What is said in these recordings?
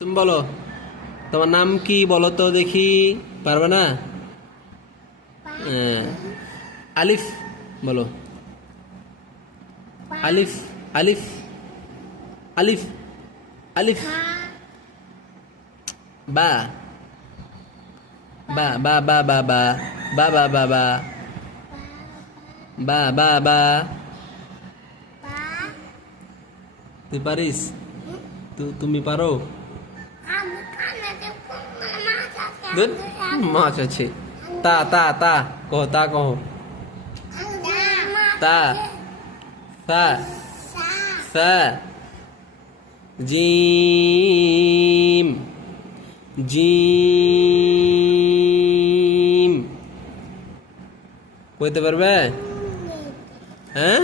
তুমি বলো, তোমার নাম কি বলো তো দেখি। পারবে না? হ্যাঁ, আলিফ বলো। আলিফ, আলিফ, আলিফ, আলিফ। বা, বা বা বা বা বা বা বা বা বা বা বা বা। তুই পারিস? তুমি পারো? ধুর, মাছ আছে। তা তা তা কহ, তা কহ। তা, সা, সা, জিম, জিম। কইতে পারবে? হ্যাঁ,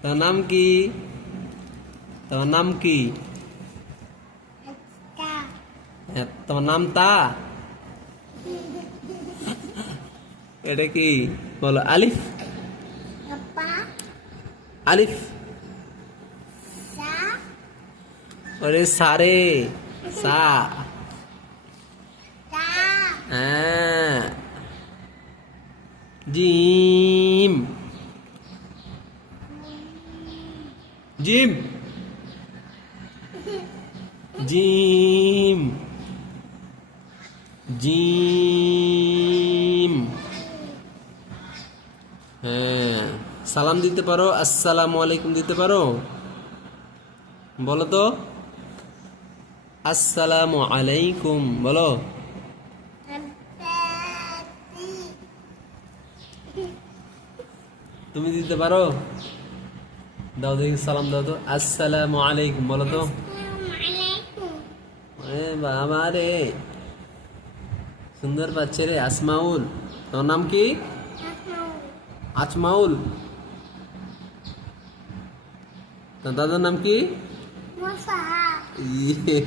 তার নাম কি? তোমার নাম কি? তোমার নাম তা? এটা কি বলো? আলিফ, আলিফ। ওরে সারে, সা। হ্যাঁ, জিম, জিম, জিম, জিম। হ্যাঁ, সালাম দিতে পারো? আসসালামু আলাইকুম দিতে পারো? বলো তো, আসসালামু আলাইকুম বলো। তুমি দিতে পারো? দাও দেখি, সালাম দাও তো। আসসালামু আলাইকুম বলো তো। এ বাবা রে, সুন্দর পাচ্ছে রে। আসমাউল, তোমার নাম কি? আজমাউল। তোর দাদার নাম কি? ইয়ে।